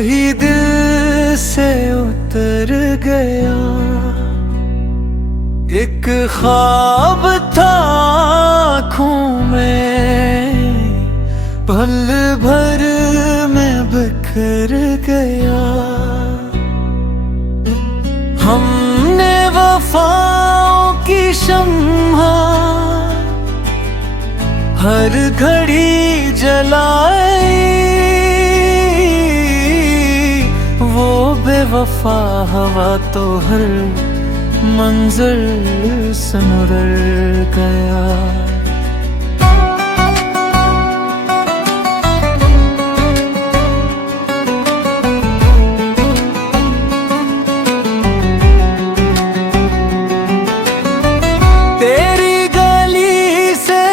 ही दिल से उतर गया। एक ख्वाब था आँखों में, पल भर में बिखर गया। हमने वफाओं की शम्हा हर घड़ी जलाई, वो बेवफा हवा तो हर मंजर सनुरर गया। तेरी गली से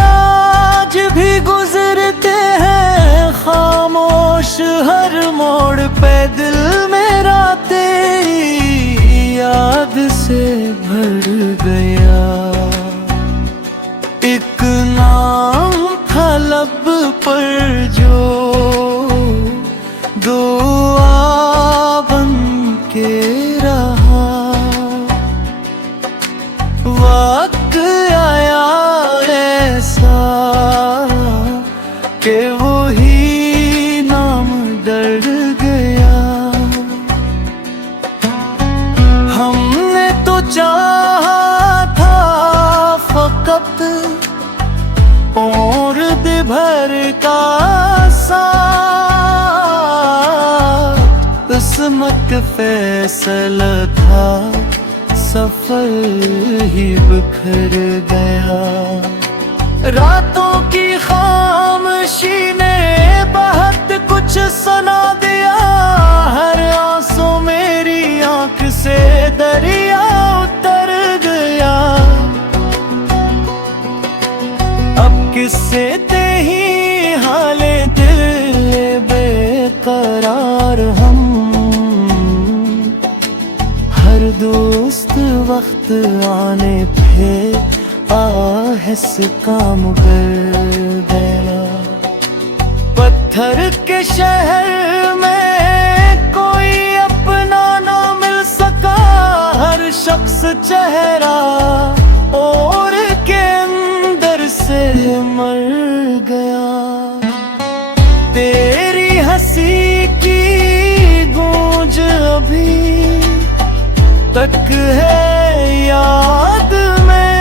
आज भी गुजरते हैं खामोश, हर मोड़ पे दिल मेरा तेरी याद से भर गया। एक नाम था लब पर जो दुआ बन के रहा। वक्त आया ऐसा कि वही नाम डर गया। हमने तो चाहा था फकत और दे भर का साथ, किस्मत फैसला था सफर ही बिखर गया। रातों की खामोशी ने बहुत कुछ सुना दिया, हर आंसू मेरी आंख से दरिया उतर गया। अब किससे ते ही हाले दिल बेकरार हम, हर दोस्त वक्त आने पे आहस काम कर गया। पत्थर के शहर में कोई अपना ना मिल सका, हर शख्स चेहरा और के अंदर से मर गया। तेरी हंसी की गूंज अभी तक है याद में,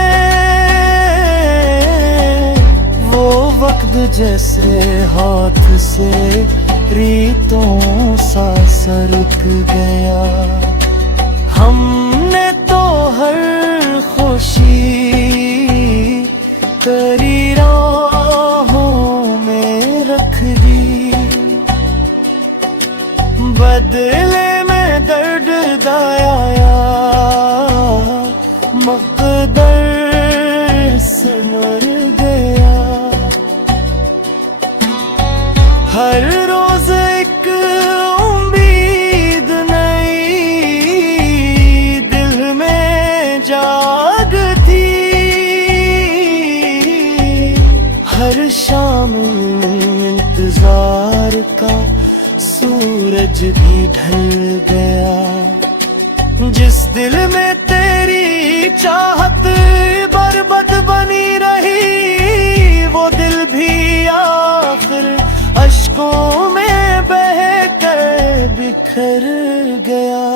वो वक्त जैसे हाथ से रीतों सा सरक गया। हमने तो हर खुशी तेरी राहों में रख दी, बदले में दर्द दाया मकदर सनर गया। हर रोज एक उम्मीद नई दिल में जागती, हर शाम इंतजार का सूरज भी ढल गया। जिस दिल में तेरी चाहत बर्बाद बनी रही, वो दिल भी आखिर अश्कों में बह कर बिखर गया।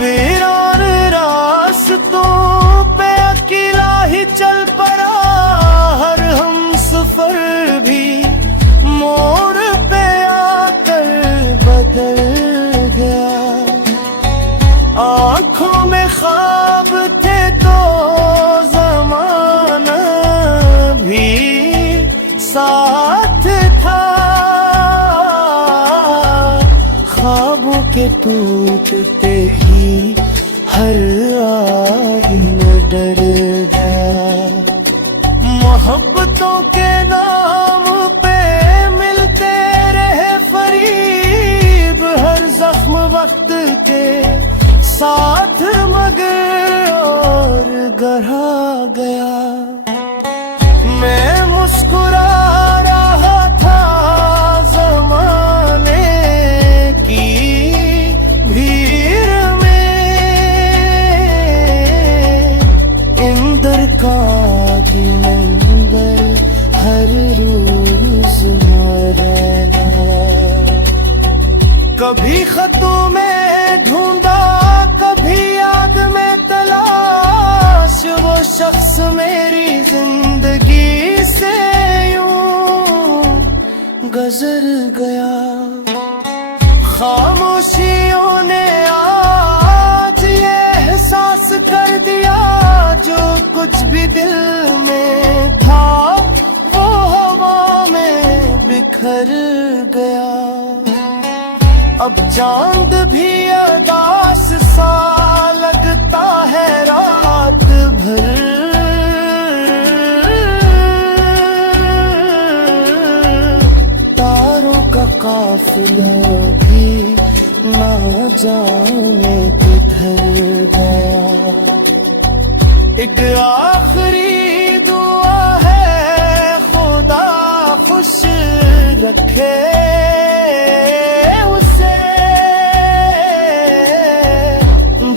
वीरान रास्तों पे अकेला ही चल पड़ा, हर हम सफर भी मोड़ पे आकर बदल गया। आँखों में ख्वाब थे तो ज़माना भी साथ था, ख्वाबों के टूटते ही हर आईना डर गया। मोहब्बतों के नाम पे मिलते रहे फरीब, हर जख्म वक्त के साथ मगर और गढ़ा गया। मैं मुस्कुरा रहा था ज़माने कभी खतों में ढूंढा, कभी याद में तलाश, वो शख्स मेरी जिंदगी से यूं गुजर गया। खामोशियों ने आज ये एहसास कर दिया, जो कुछ भी दिल में था वो हवा में बिखर गया। अब चांद भी अदास सा लगता है रात भर, तारों का काफिला भी ना जाने किधर गया। एक आखिरी दुआ है, खुदा खुश रखे उसे,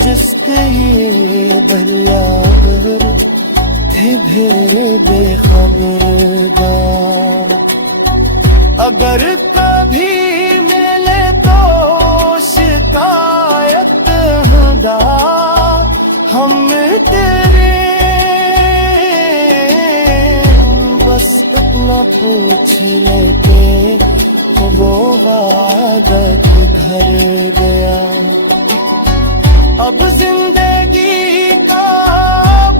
जिसके ये बलियार थे फिर बेखबरदार। अगर कभी मिले तो शिकायत खुदा हम तेरे, बस इतना पूछ लेते वो वादत घर गया। अब जिंदगी का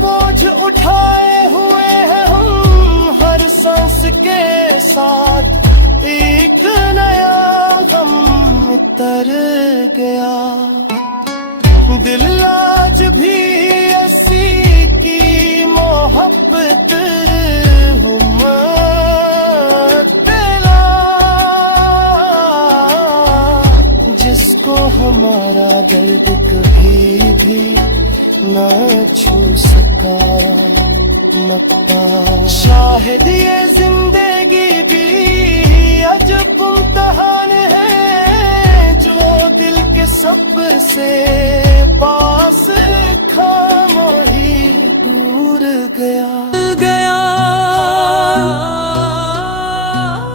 बोझ उठाए हुए हैं हम, हर सांस के साथ एक नया गम उतर गया। दिल आज भी ऐसी की मोहब्बत जिसको हमारा दर्द कभी भी ना छू सका मक्ता। शायद ये जिंदगी भी अजब इम्तिहान है, जो दिल के सबसे पास खामोही दूर गया।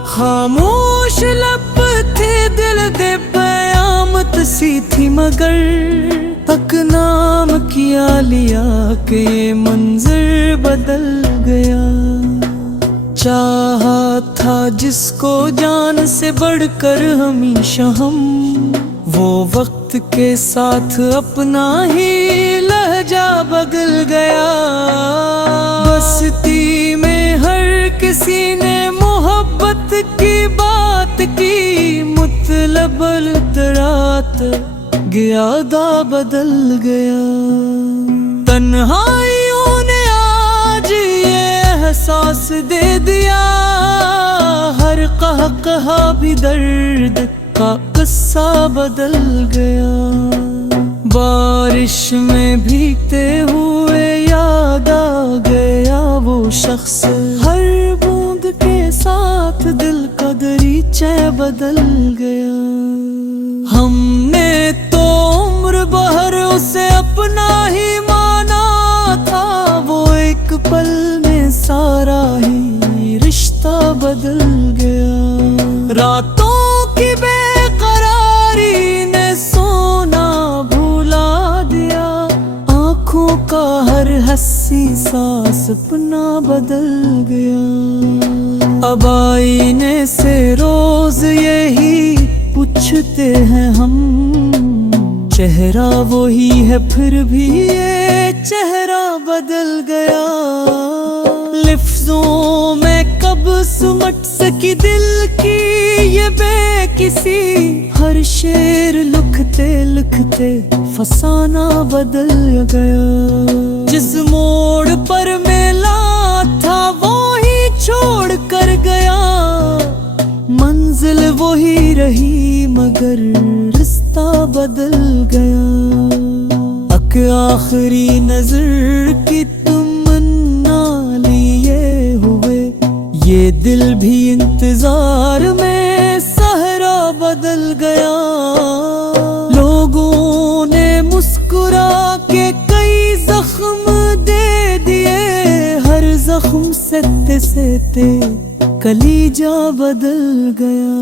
खामोश लब थे दिल दे कयामत सी थी, मगर तक नाम किया लिया के मंजर बदल गया। चाहा था जिसको जान से बढ़कर हमेशा हम, वो वक्त के साथ अपना ही लहजा बदल गया। बस्ती में हर किसी ने मोहब्बत की बात की, मतलब रात गया दा बदल गया। तन्हाइयों ने आज ये एहसास दे दिया, हर कहा भी दर्द का किस्सा बदल गया। बारिश में भीगते हुए याद आ गया वो शख्स, हर बूंद के साथ दिल का दरीचा बदल गया। हमने तो उम्र भर उसे अपना ही माना था, वो एक पल में सारा ही रिश्ता बदल गया। रातों की बेकरारी ने सोना भुला दिया, आंखों का हर हंसी सा सपना बदल गया। अब आईने से रोज यही पूछते हैं हम, चेहरा वही है फिर भी ये चेहरा बदल गया। लफ्जों में कब सुमट सकी दिल की ये बेकिसी, हर शेर लिखते लिखते फसाना बदल गया। जिस मोड़ पर मिला था वो ही छोड़ कर गया, मंजिल वही रही मगर रिश्ता बदल गया। आखिरी नजर की तमन्ना लिए हुए ये दिल भी इंतजार में सहरा बदल गया। लोगों ने मुस्कुरा के कई जख्म दे दिए, हर जख्म सहते सहते कलीजा बदल गया।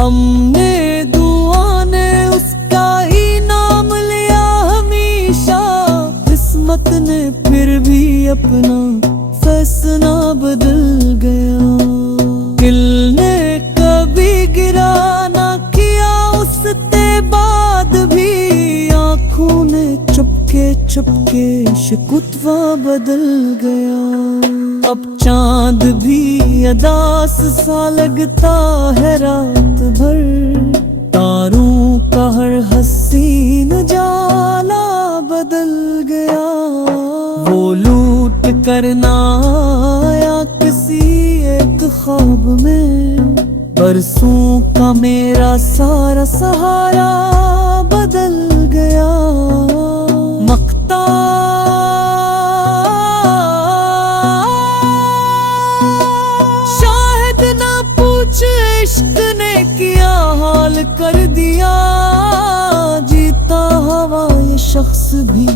हमने दुआ ने उसका ही नाम लिया हमेशा। किस्मत ने फिर भी अपना फैसला बदल गया। दिल ने कभी गिरा ना किया उसके बाद भी, आंखों ने चुपके चुपके शिकवा बदल गया। अब चांद भी अदास सा लगता है रात भर, तारों का हर हसीन जाला बदल गया। वो लूट करना आया किसी एक ख्वाब में, बरसों का मेरा सारा सहारा बदल गया। मकता शायद ना पूछ इश्क ने किया हाल कर दिया। जीता हुआ ये शख्स भी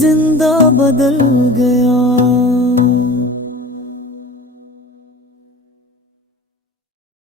जिंदा बदल गया।